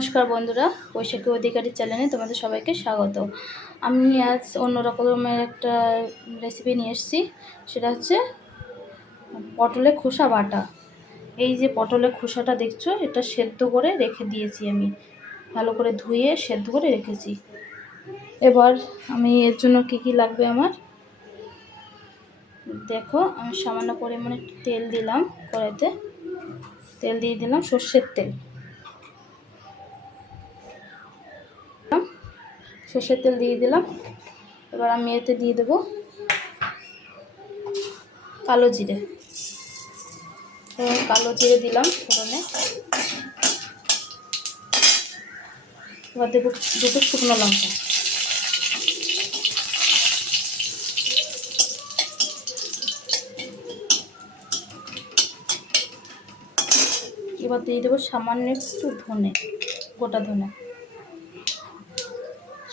নমস্কার বন্ধুরা, বৈশাখী অধিকারী চ্যানেলে তোমাদের সবাইকে স্বাগত। আমি আজ অন্য রকমের একটা রেসিপি নিয়ে এসেছি। সেটা হচ্ছে পটলের খোসা বাটা। এই যে পটলের খোসাটা দেখছো, এটা সেদ্ধ করে রেখে দিয়েছি। আমি ভালো করে ধুয়ে সেদ্ধ করে রেখেছি। এবার আমি এর জন্য কি লাগবে আমার দেখো। আমি সামান্য পরিমাণে তেল দিলাম কড়াইতে। তেল দিয়ে দিলাম সর্ষের তেল। সর্ষের তেল দিয়ে দিলাম। এবার আমি এতে দিয়ে দেবো কালো জিরে। কালো জিরে দিলাম ফোড়নে। এবার দেবো দুটো শুকনো লঙ্কা। এবার দিয়ে দেবো সামান্য একটু ধনে, গোটা ধনে,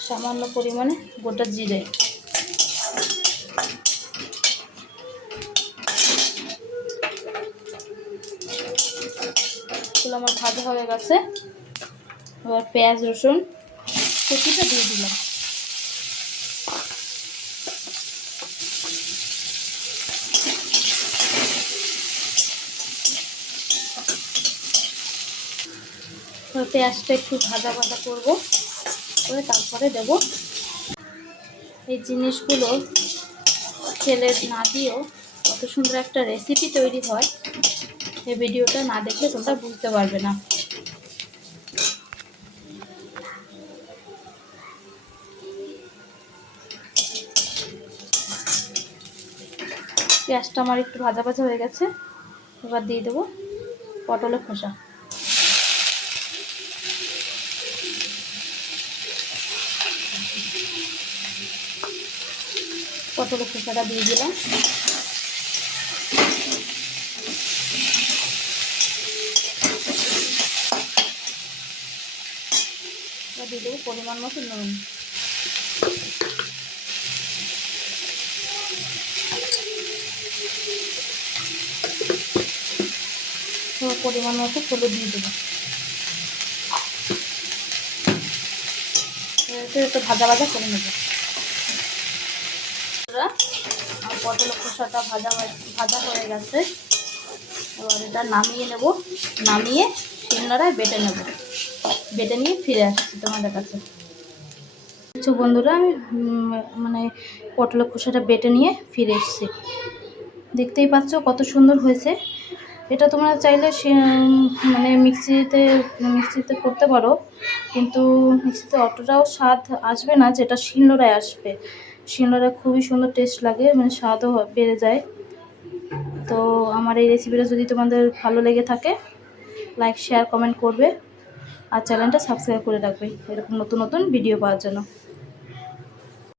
সামান্য পরিমাণে গোটা জিরে। এগুলো আমার ভাজা হয়ে গেছে। এবার পেঁয়াজ রসুন কুচিটা দিয়ে দিলাম। পেঁয়াজটা একটু ভাজা ভাজা করবো, করে তারপরে দেব এই জিনিসগুলো। ফেলে না দিয়েও কত সুন্দর একটা রেসিপি তৈরি হয়, এই ভিডিওটা না দেখলে তোমরা বুঝতে পারবে না। পেঁয়াজটা আমার একটু ভাজা ভাজা হয়ে গেছে। এবার দিয়ে দেবো পটলের খোসা। পটলের খোসাটা দিয়ে দিলাম। এবার দিয়ে দেবো পরিমাণ মতো নুন। পরিমাণ মতো হলুদ দিয়ে দেবো। একটু ভাজা ভাজা করে নেব। পটলের খোসাটা ভাজা হয়ে গেছে। এবার এটা নামিয়ে নেব। নামিয়ে শিলনোড়ায় বেটে নেব। বেটে নিয়ে ফিরে আসছি তোমাদের কাছে। কিছু বন্ধুরা, আমি মানে পটলের খোসাটা বেটে নিয়ে ফিরে এসেছি। দেখতেই পাচ্ছ কত সুন্দর হয়েছে। এটা তোমরা চাইলে মানে মিক্সিতে করতে পারো, কিন্তু মিক্সিতে অতটাও স্বাদ আসবে না যেটা শিলনোড়ায় আসবে। শিলনোড়ায় খুবই সুন্দর টেস্ট লাগে, মানে স্বাদও বেড়ে যায়। তো আমার এই রেসিপিটা যদি তোমাদের ভালো লেগে থাকে, লাইক শেয়ার কমেন্ট করবে, আর চ্যানেলটা সাবস্ক্রাইব করে রাখবে এরকম নতুন নতুন ভিডিও পাওয়ার জন্য।